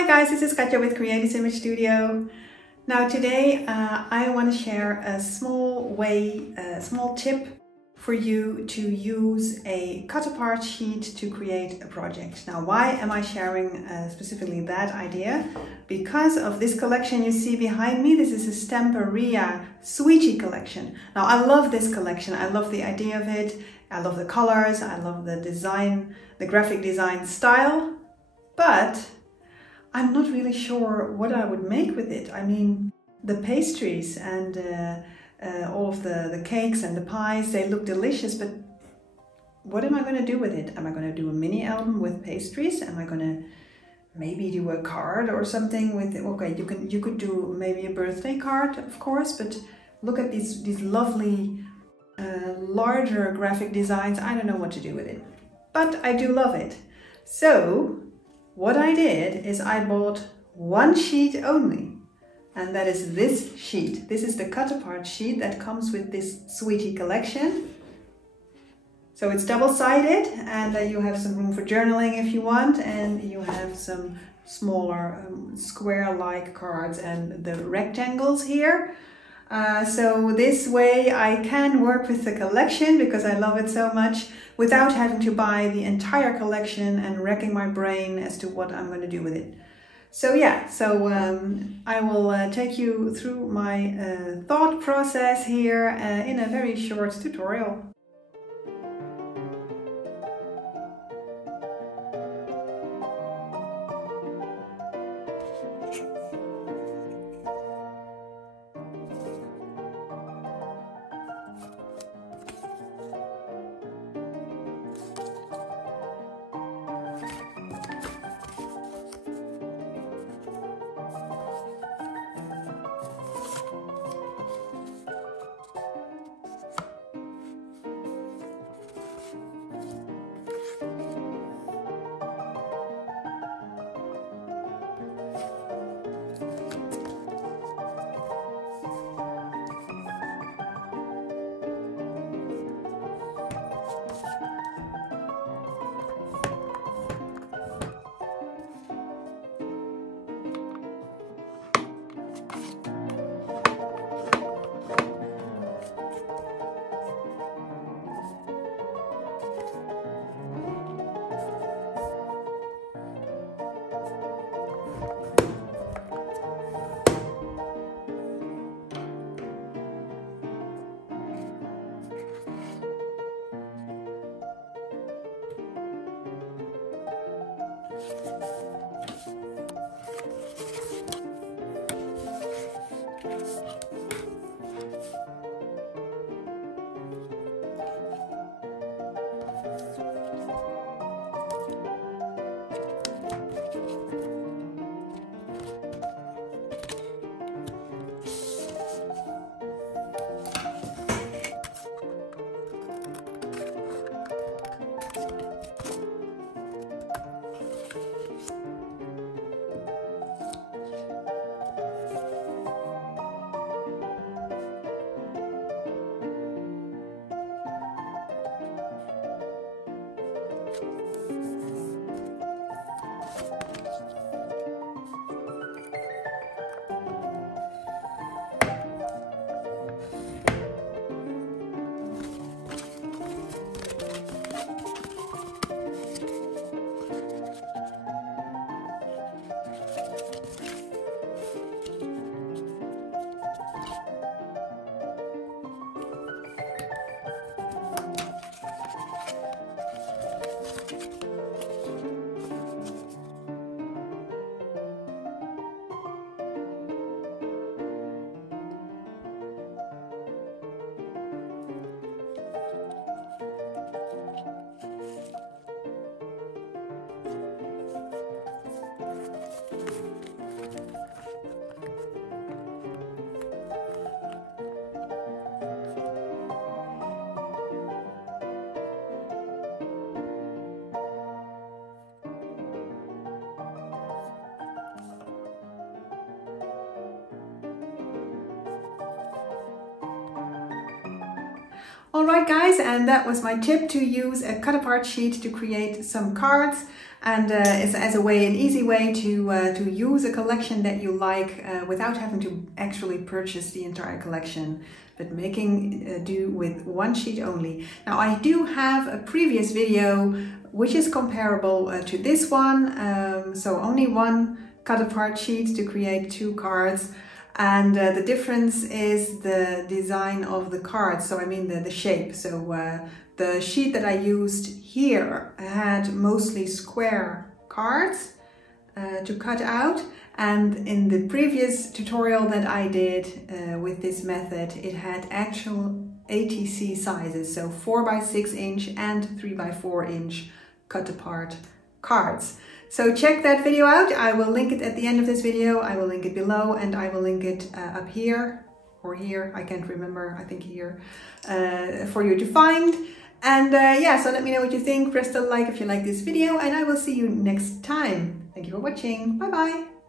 Hi guys, this is Katja with Creative Image Studio. Now today I want to share a small tip for you to use a cut-apart sheet to create a project. Now why am I sharing specifically that idea? Because of this collection you see behind me. This is a Stamperia Sweety collection. Now I love this collection, I love the idea of it, I love the colors, I love the design, the graphic design style, but I'm not really sure what I would make with it. I mean, the pastries and all of the cakes and the pies, they look delicious, but what am I going to do with it? Am I going to do a mini album with pastries? Am I going to maybe do a card or something with it? Okay, you could do maybe a birthday card, of course, but look at these lovely larger graphic designs. I don't know what to do with it, but I do love it. So what I did is I bought one sheet only, and that is this sheet. This is the cut-apart sheet that comes with this Sweety collection. So it's double-sided, and you have some room for journaling if you want, and you have some smaller square-like cards and the rectangles here. So this way I can work with the collection because I love it so much without having to buy the entire collection and wrecking my brain as to what I'm going to do with it. So yeah, I will take you through my thought process here in a very short tutorial. Alright guys, and that was my tip to use a cut-apart sheet to create some cards, and it's as a way, an easy way to use a collection that you like without having to actually purchase the entire collection, but making do with one sheet only. Now I do have a previous video which is comparable to this one, so only one cut-apart sheet to create 2 cards. And the difference is the design of the card, so I mean the shape. So the sheet that I used here had mostly square cards to cut out, and in the previous tutorial that I did with this method, it had actual ATC sizes, so 4x6 inch and 3x4 inch cut apart cards. So check that video out. I will link it at the end of this video, I will link it below, and I will link it up here or here, I can't remember, I think here, for you to find. And yeah, so let me know what you think. Press the like if you like this video, and I will see you next time. Thank you for watching. Bye bye.